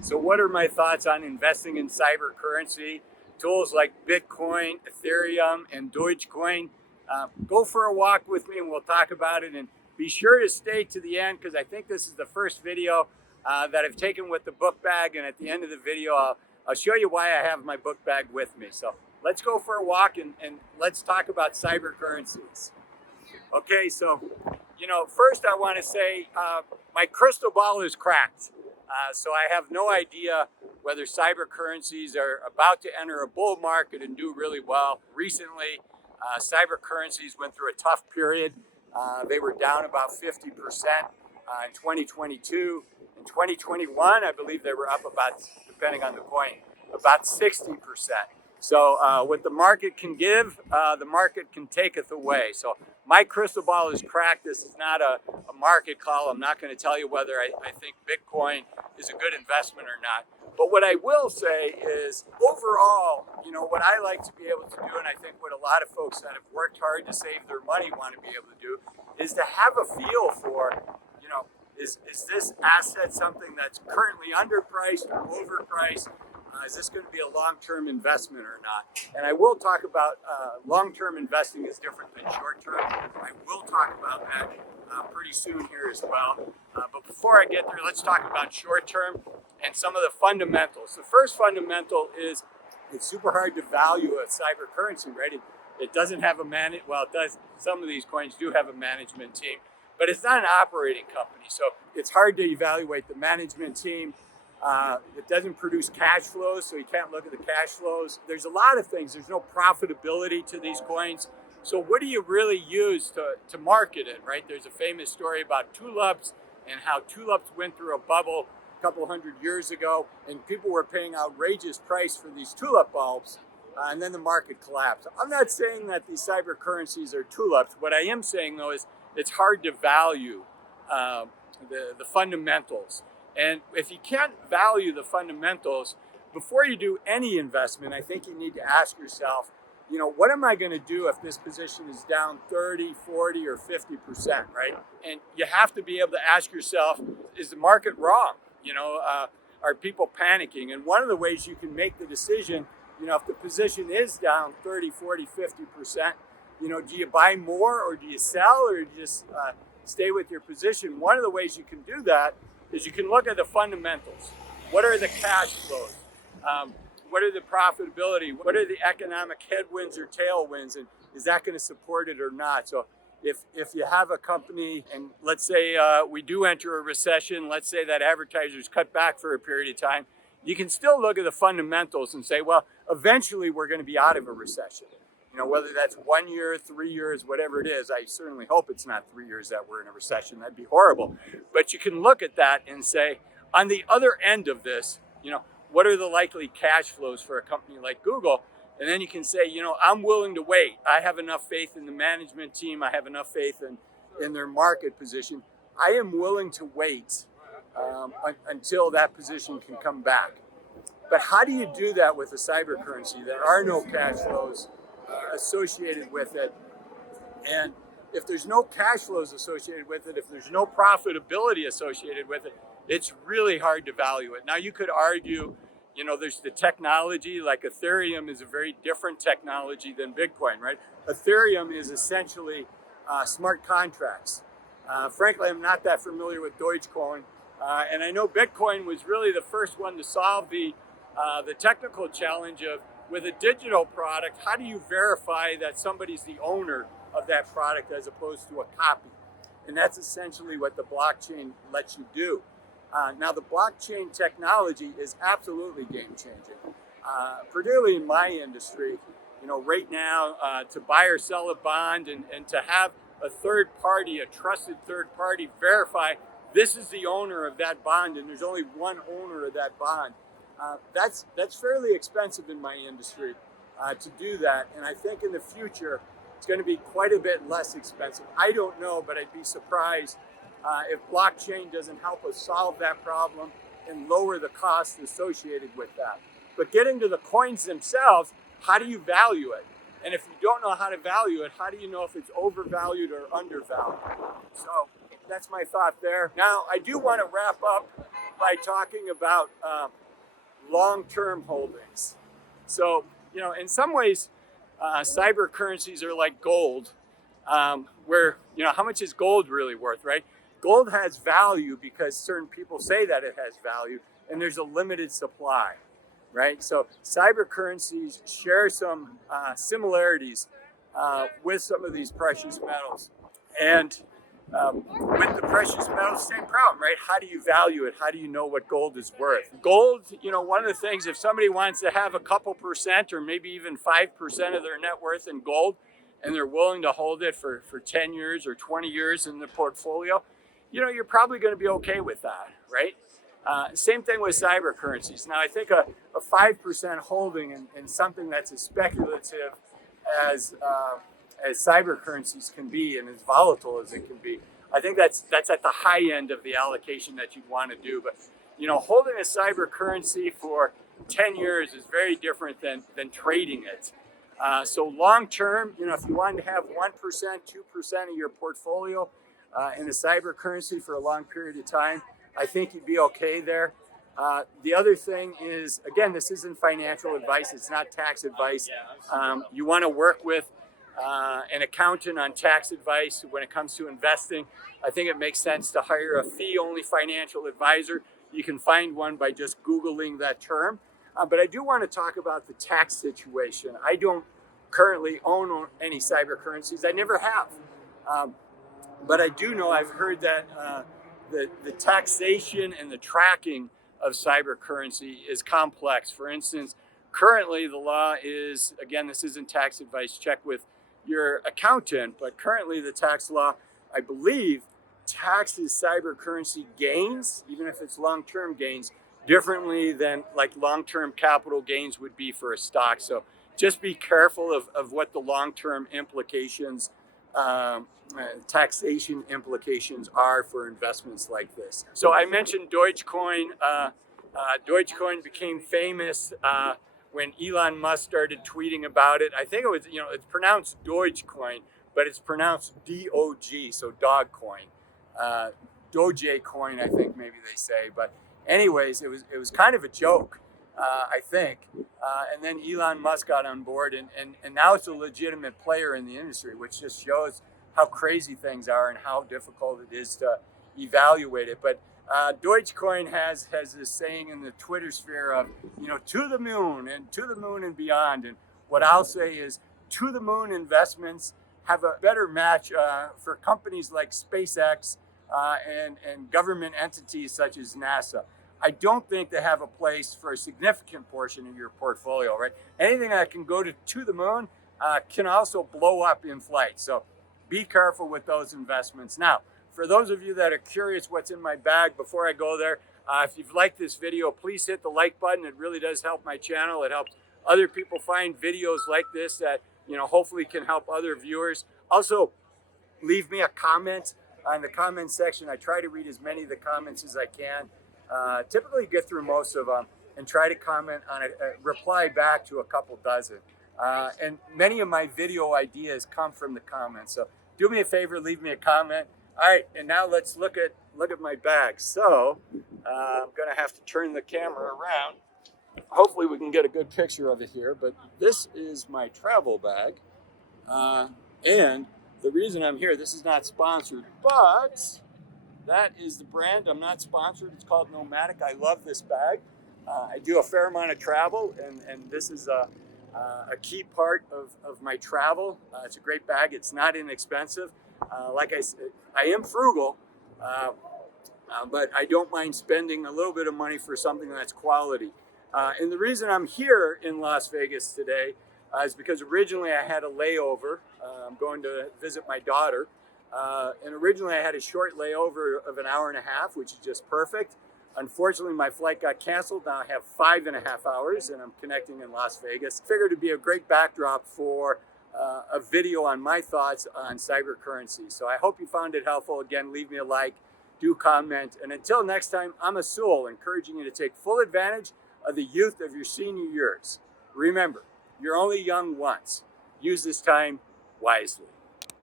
So what are my thoughts on investing in cyber currency? Tools like Bitcoin, Ethereum, and Dogecoin. Go for a walk with me and we'll talk about it. And be sure to stay to the end because I think this is the first video that I've taken with the book bag. And at the end of the video, I'll show you why I have my book bag with me. So let's go for a walk and let's talk about cyber currencies. Okay, so, first I want to say my crystal ball is cracked. So I have no idea whether cyber currencies are about to enter a bull market and do really well. Recently, cyber currencies went through a tough period. They were down about 50% in 2022. In 2021, I believe they were up about, depending on the coin, about 60%. So what the market can give, the market can taketh away. So my crystal ball is cracked. This is not a market call. I'm not going to tell you whether I think Bitcoin is a good investment or not. But what I will say is overall, what I like to be able to do, and I think what a lot of folks that have worked hard to save their money want to be able to do, is to have a feel for, is this asset something that's currently underpriced or overpriced? Is this going to be a long-term investment or not? And I will talk about long-term investing is different than short-term. I will talk about that pretty soon here as well. But before I get there, let's talk about short-term and some of the fundamentals. The first fundamental is it's super hard to value a cyber currency, right? It doesn't have well, it does. Some of these coins do have a management team, but it's not an operating company. So it's hard to evaluate the management team. It doesn't produce cash flows, so you can't look at the cash flows. There's a lot of things. There's no profitability to these coins. So what do you really use to market it, right? There's a famous story about tulips and how tulips went through a bubble a couple hundred years ago, and people were paying outrageous price for these tulip bulbs, and then the market collapsed. I'm not saying that these cyber currencies are tulips. What I am saying, though, is it's hard to value the fundamentals. And if you can't value the fundamentals, before you do any investment, I think you need to ask yourself, what am I going to do if this position is down 30, 40, or 50%, right? And you have to be able to ask yourself, is the market wrong? Are people panicking? And one of the ways you can make the decision, if the position is down 30, 40, 50%, do you buy more or do you sell or do you just stay with your position? One of the ways you can do that is you can look at the fundamentals. What are the cash flows? What are the profitability? What are the economic headwinds or tailwinds? And is that going to support it or not? So if you have a company and let's say we do enter a recession, let's say that advertisers cut back for a period of time, you can still look at the fundamentals and say, well, eventually we're going to be out of a recession. Whether that's 1 year, 3 years, whatever it is, I certainly hope it's not 3 years that we're in a recession. That'd be horrible. But you can look at that and say, on the other end of this, what are the likely cash flows for a company like Google? And then you can say, I'm willing to wait. I have enough faith in the management team. I have enough faith in their market position. I am willing to wait until that position can come back. But how do you do that with a cyber currency? There are no cash flows associated with it, and if there's no cash flows associated with it, if there's no profitability associated with it, it's really hard to value it. Now you could argue, there's the technology, like Ethereum is a very different technology than Bitcoin, right? Ethereum is essentially smart contracts. Frankly, I'm not that familiar with Dogecoin, and I know Bitcoin was really the first one to solve the technical challenge of, with a digital product, how do you verify that somebody's the owner of that product as opposed to a copy? And that's essentially what the blockchain lets you do. Now, the blockchain technology is absolutely game-changing, particularly in my industry. Right now, to buy or sell a bond and to have a third party, a trusted third party, verify this is the owner of that bond and there's only one owner of that bond. That's fairly expensive in my industry to do that, and I think in the future it's going to be quite a bit less expensive. I don't know, but I'd be surprised if blockchain doesn't help us solve that problem and lower the costs associated with that. But getting to the coins themselves, how do you value it? And if you don't know how to value it, how do you know if it's overvalued or undervalued? So that's my thought there. Now, I do want to wrap up by talking about long-term holdings. So, in some ways, cyber currencies are like gold, where, how much is gold really worth, right? Gold has value because certain people say that it has value, and there's a limited supply, right? So cyber currencies share some similarities with some of these precious metals. And with the precious metals, same problem, right? How do you value it? How do you know what gold is worth? Gold, one of the things, if somebody wants to have a couple percent or maybe even 5% of their net worth in gold, and they're willing to hold it for 10 years or 20 years in the portfolio, you're probably going to be okay with that, right? Same thing with cyber currencies. Now, I think a 5% holding in something that's as speculative as cyber currencies can be and as volatile as it can be, I think that's at the high end of the allocation that you'd want to do. But holding a cyber currency for 10 years is very different than trading it. So long term, if you wanted to have 1%, 2% of your portfolio in a cyber currency for a long period of time, I think you'd be okay there. The other thing is, again, this isn't financial advice. It's not tax advice. You want to work with an accountant on tax advice when it comes to investing. I think it makes sense to hire a fee-only financial advisor. You can find one by just Googling that term. But I do want to talk about the tax situation. I don't currently own any cyber currencies. I never have. But I do know, I've heard that the taxation and the tracking of cyber currency is complex. For instance, currently the law is, again, this isn't tax advice, check with your accountant, but currently the tax law, I believe, taxes cyber currency gains, even if it's long-term gains, differently than like long-term capital gains would be for a stock. So just be careful of what the long-term implications, taxation implications are for investments like this. So I mentioned Dogecoin. Dogecoin became famous when Elon Musk started tweeting about it. I think it was, it's pronounced Dogecoin, but it's pronounced D-O-G, so Dogcoin. Dogecoin, I think maybe they say. But anyways, it was kind of a joke, I think. And then Elon Musk got on board, and now it's a legitimate player in the industry, which just shows how crazy things are and how difficult it is to evaluate it. But Dogecoin has this saying in the Twitter sphere of, to the moon and beyond. And what I'll say is, to the moon investments have a better match for companies like SpaceX and government entities such as NASA. I don't think they have a place for a significant portion of your portfolio, right? Anything that can go to the moon can also blow up in flight. So be careful with those investments. Now, for those of you that are curious what's in my bag, before I go there, if you've liked this video, please hit the like button. It really does help my channel. It helps other people find videos like this that, hopefully can help other viewers. Also, leave me a comment in the comment section. I try to read as many of the comments as I can. Typically get through most of them and try to comment on it, reply back to a couple dozen. And many of my video ideas come from the comments. So do me a favor, leave me a comment. All right, and now let's look at my bag. So I'm gonna have to turn the camera around. Hopefully we can get a good picture of it here, but this is my travel bag. And the reason I'm here, this is not sponsored, but that is the brand. I'm not sponsored. It's called Nomadic. I love this bag. I do a fair amount of travel, and this is a key part of my travel. It's a great bag. It's not inexpensive. Like I said, I am frugal, but I don't mind spending a little bit of money for something that's quality. And the reason I'm here in Las Vegas today is because originally I had a layover. I'm going to visit my daughter. And originally I had a short layover of an hour and a half, which is just perfect. Unfortunately, my flight got canceled. Now I have 5.5 hours and I'm connecting in Las Vegas. Figured it'd be a great backdrop for a video on my thoughts on cyber currency. So I hope you found it helpful. Again, leave me a like, do comment. And until next time, I'm Azul, encouraging you to take full advantage of the youth of your senior years. Remember, you're only young once. Use this time wisely.